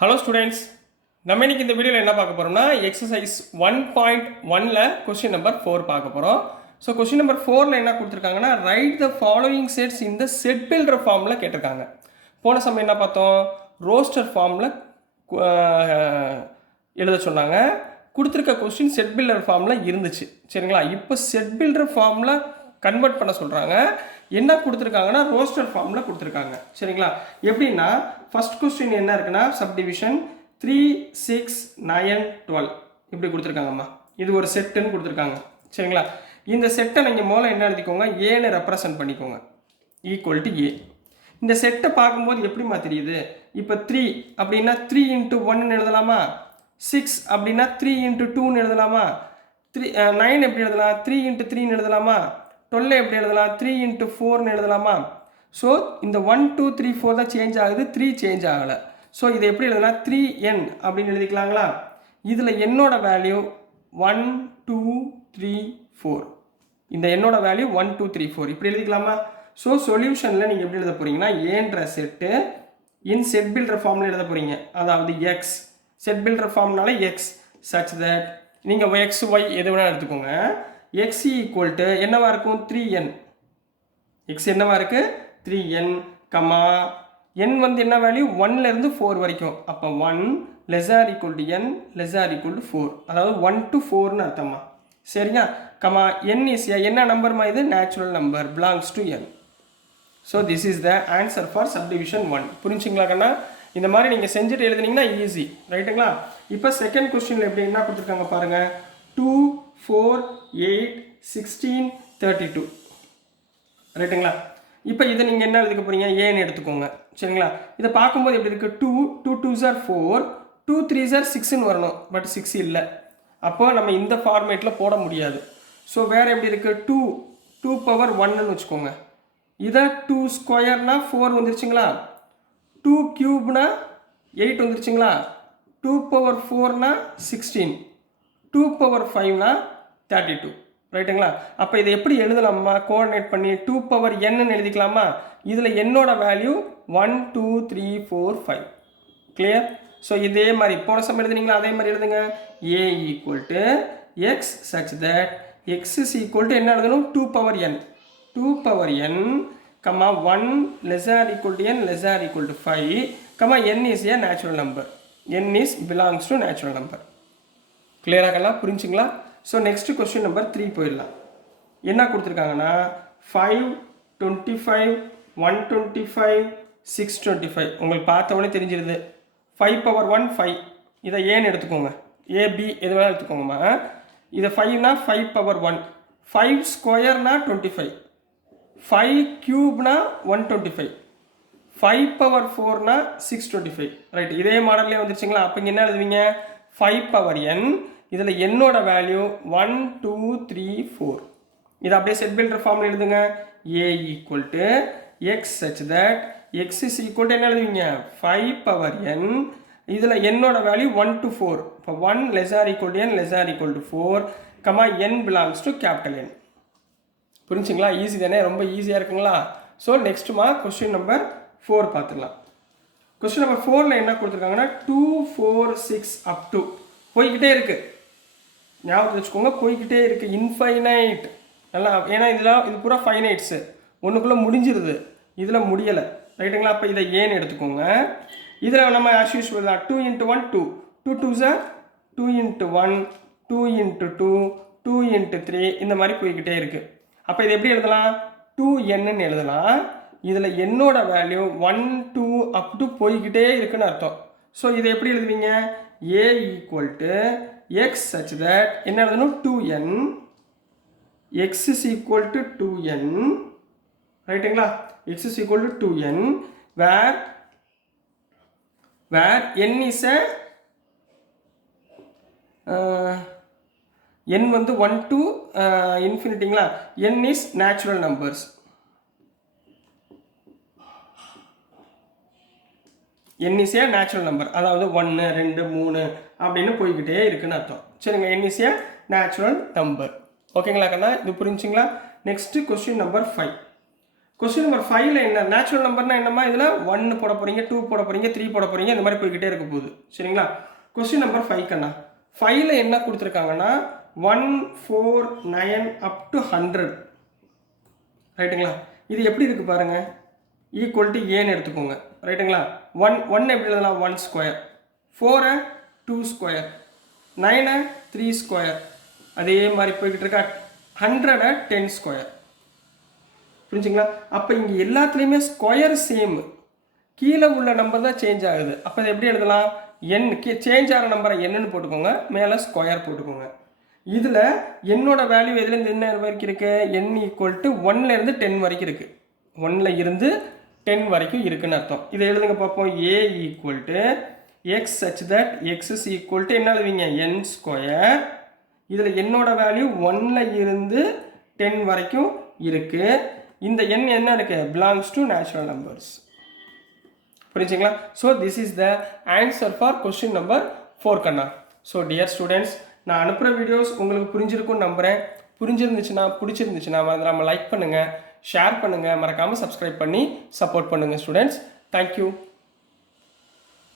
Hello students, நம்ம இன்னைக்கு இந்த வீடியோவில் என்ன பார்க்க போகிறோம்னா எக்ஸசைஸ் 1.1ல் கொஸ்டின் நம்பர் 4 பார்க்க போகிறோம். ஸோ கொஸ்டின் நம்பர் 4ல் என்ன கொடுத்துருக்காங்கன்னா ரைட் த ஃபாலோயிங் செட்ஸ் இந்த செட் பில்டர் ஃபார்மில் கேட்டிருக்காங்க. போன சமயம் என்ன பார்த்தோம், ரோஸ்டர் ஃபார்மில் எழுத சொன்னாங்க. கொடுத்துருக்க கொஸ்டின் செட் பில்டர் ஃபார்மில் இருந்துச்சு. சரிங்களா, இப்போ செட் பில்டர் ஃபார்மில் கன்வெர்ட் பண்ண சொல்கிறாங்க. என்ன கொடுத்துருக்காங்கன்னா ரோஸ்டர் ஃபார்மில் கொடுத்துருக்காங்க. சரிங்களா, எப்படின்னா ஃபர்ஸ்ட் கொஸ்டின் என்ன இருக்குன்னா சப்டிவிஷன் 3, 6, 9, 12 இப்படி கொடுத்துருக்காங்கம்மா. இது ஒரு செட்டுன்னு கொடுத்துருக்காங்க. சரிங்களா, இந்த செட்டை நீங்கள் முதல்ல என்ன எழுதிக்கோங்க, ஏன்னு ரெப்ரசன்ட் பண்ணிக்கோங்க, ஈக்குவல் டு ஏ. இந்த செட்டை பார்க்கும்போது எப்படிமா தெரியுது, இப்போ 3 அப்படின்னா 3 × 1 எழுதலாமா, 6 அப்படின்னா 3 × 2 எழுதலாமா, 9 எப்படி எழுதலாம், 3 × 3 எழுதலாமா, 12 எப்படி எழுதலாம், 3 × 4 எழுதலாமா. ஸோ இந்த 1, 2, 3, 4 தான் சேஞ்ச் ஆகுது, 3 சேஞ்ச் ஆகலை. ஸோ இதை எப்படி எழுதலாம், 3n அப்படின்னு எழுதிக்கலாங்களா. இதில் என்னோட வேல்யூ 1, 2, 3, 4. இந்த என்னோட வேல்யூ 1, 2, 3, 4 இப்படி எழுதிக்கலாமா. ஸோ சொல்யூஷனில் நீங்கள் எப்படி எழுத போகிறீங்கன்னா ஏன்ற செட்டு இன் செட் பில்டர் ஃபார்மில் எழுத போகிறீங்க. அதாவது எக்ஸ் செட் பில்டர் ஃபார்ம்னால எக்ஸ் சச் தட் நீங்கள் எக்ஸ் ஒய் எது வேணால் எடுத்துக்கோங்க. எக்ஸ் ஈக்குவல் டு என்னவா இருக்கும், 3n. எக்ஸ் என்னவா இருக்கு, 3n, கமா n வந்து என்ன வேல்யூ 1லேருந்து 4 வரைக்கும். அப்போ 1 ≤ n ≤ 4, அதாவது 1 to 4ன்னு அர்த்தமா. சரிங்க, கமா n இஸ் என்ன நம்பர்மா, இது natural number belongs to n. So this is the answer for subdivision 1. புரிஞ்சுங்களா கண்ணா, இந்த மாதிரி நீங்கள் செஞ்சுட்டு எழுதுனீங்கன்னா ஈஸி, ரைட்டுங்களா. இப்போ செகண்ட் கொஸ்டினில் எப்படி என்ன கொடுத்துருக்காங்க பாருங்கள், 2, 4, 8, 16, 32 ரைட்டுங்களா. இப்போ இதை நீங்கள் என்ன எழுதிக்க போகிறீங்க, ஏன்னு எடுத்துக்கோங்க. சரிங்களா, இதை பார்க்கும்போது எப்படி இருக்குது, 2, 2 2s are 4, 2 3s are 6ன்னு வரணும். பட் 6 இல்லை, அப்போ நம்ம இந்த ஃபார்மேட்டில் போட முடியாது. ஸோ வேறு எப்படி இருக்குது, 2 power 1ன்னு வச்சுக்கோங்க. இதை 2 ஸ்கொயர்னா 4 வந்துருச்சுங்களா, 2 கியூப்னா 8 வந்துருச்சுங்களா, 2 power 4னா 16, 2 power 5னா 32 ரைட்டுங்களா. அப்போ இதை எப்படி எழுதலாமா, கோஆர்டினேட் பண்ணி 2 power n எழுதிக்கலாமா. இதில் என்னோட வேல்யூ 1, 2, 3, 4, 5 கிளியர். ஸோ இதே மாதிரி போன சம் எழுதுனீங்களா, அதே மாதிரி எழுதுங்க. a equal to x such that x is equal to என்ன எழுதணும், 2 power n, 2 power n, comma 1 ≤ n ≤ 5, comma n is a natural number, n is belongs to natural number. கிளியராகலாம், புரிஞ்சுங்களா. ஸோ நெக்ஸ்ட் கொஸ்டின் நம்பர் 3 போயிடலாம். என்ன கொடுத்துருக்காங்கன்னா 5, 25, 125, 625 உங்களுக்கு பார்த்த உடனே தெரிஞ்சிருது. 5 power 1 5, இதை ஏன்னு எடுத்துக்கோங்க, ஏபி எது வேணால் எடுத்துக்கோங்கம்மா. இதை 5னா 5 power 1, 5 ஸ்கொயர்னா 25, 5 கியூப்னா 125, 5 power 4னா 625 ரைட். இதே மாடல்லே வந்துருச்சுங்களா. அப்போ இங்கே என்ன எழுதுவீங்க, 5 power n, இதில் என்னோட வேல்யூ 1, 2, 3, 4. இதை அப்படியே செட் பில்டர் ஃபார்மில் எழுதுங்க. a equal to x such that x is equal to என்ன எழுதுவீங்க, 5 power n, இதில் என்னோட வேல்யூ 1 to 4. இப்போ 1 ≤ n ≤ 4, comma n belongs to capital N. புரிஞ்சுங்களா, ஈஸி தானே, ரொம்ப ஈஸியாக இருக்குங்களா. ஸோ நெக்ஸ்ட்டுமா கொஸ்டின் நம்பர் 4 பார்த்துக்கலாம். கொஸ்டின் நம்பர் 4ல் என்ன கொடுத்துருக்காங்கன்னா 2, 4, 6 up to போய்கிட்டே இருக்குது. ஞாபகம் வச்சுக்கோங்க, போய்கிட்டே இருக்குது, இன்ஃபைனைட். நல்லா, ஏன்னா இது பூரா ஃபைனைட்ஸு, ஒன்றுக்குள்ளே முடிஞ்சிருது, இதில் முடியலை ரைட்டுங்களா. அப்போ இதை ஏன்னு எடுத்துக்கோங்க. இதில் நம்ம ஆஸ் யூஸ்வல் தான் 2 × 1 2, 2 2s are 2 × 1, 2 × 2, 2 × 3 இந்த மாதிரி போய்கிட்டே இருக்குது. அப்போ இது எப்படி எழுதலாம், 2n எழுதலாம். இதில் என்னோட வேல்யூ 1, 2 up to போய்கிட்டே இருக்குன்னு அர்த்தம். ஸோ இதை எப்படி எழுதுவீங்க, a equal to x such that என்ன எழுதணும், 2n, x is equal to 2n ரைட்டுங்களா. x is equal to 2n where n is a n வந்து 1 to infinity-ங்களா, n is natural numbers. n is a natural number, அதாவது 1, 2, 3 அப்படின்னு போய்கிட்டே இருக்குன்னு அர்த்தம். சரிங்க, n is a natural number. ஓகேங்களா கண்ணா, இது புரிஞ்சுங்களா. Next question number 5. கொஸ்டின் நம்பர் 5ல் என்ன நேச்சுரல் நம்பர்னா என்னமா இதில் 1 போட போகிறீங்க, 2 போட போகிறீங்க, 3 போட போகிறீங்க, இந்த மாதிரி போய்கிட்டே இருக்க போகுது. சரிங்களா? கொஸ்டின் நம்பர் 5 கண்ணா 5ல் என்ன கொடுத்துருக்காங்கன்னா 1, 4, 9 அப் டு 100. ரைட்டுங்களா? இது எப்படி இருக்குது பாருங்கள். ஈக்குவல் டு ஏன்னு எடுத்துக்கோங்க. ரைட்டுங்களா? 1 எப்படி எழுதலாம்? 1 ஸ்கொயர், 4 2 ஸ்கொயர், 9 3 ஸ்கொயர், அதே மாதிரி போய்கிட்டு இருக்கா. 100 10 ஸ்கொயர். புரிஞ்சுங்களா? அப்போ இங்கே எல்லாத்துலேயுமே ஸ்கொயர் சேம், கீழே உள்ள நம்பர் தான் சேஞ்ச் ஆகுது. அப்போ அதை எப்படி எழுதலாம்? என் சேஞ்ச் ஆகிற நம்பரை என்னன்னு போட்டுக்கோங்க, மேலே ஸ்கொயர் போட்டுக்கோங்க. இதில் என்னோட வேல்யூ எதுலேருந்து என்ன வரைக்கும் இருக்குது? n ஈக்குவல் டு 1லேருந்து 10 வரைக்கும் இருக்குது. 1ல் இருந்து 10 வரைக்கும் இருக்குன்னு அர்த்தம். இதை எழுதுங்க பார்ப்போம். a equal to x such that x is equal to என்ன எழுதுவீங்க? n square. இதில் என்னோட வேல்யூ 1ல் இருந்து 10 வரைக்கும் இருக்குது. இந்த n என்ன இருக்குது? Belongs to natural numbers. புரிஞ்சுங்களா? So this is the answer for question number 4 கண்ணா. ஸோ டியர் ஸ்டூடெண்ட்ஸ், நான் அனுப்புகிற வீடியோஸ் உங்களுக்கு புரிஞ்சிருக்கும்னு நம்புகிறேன். பிடிச்சிருந்துச்சுன்னா மறந்துடாமல் லைக் பண்ணுங்கள், ஷேர் பண்ணுங்கள், மறக்காமல் சப்ஸ்கிரைப் பண்ணி சப்போர்ட் பண்ணுங்கள் ஸ்டூடெண்ட்ஸ். தேங்க்யூ.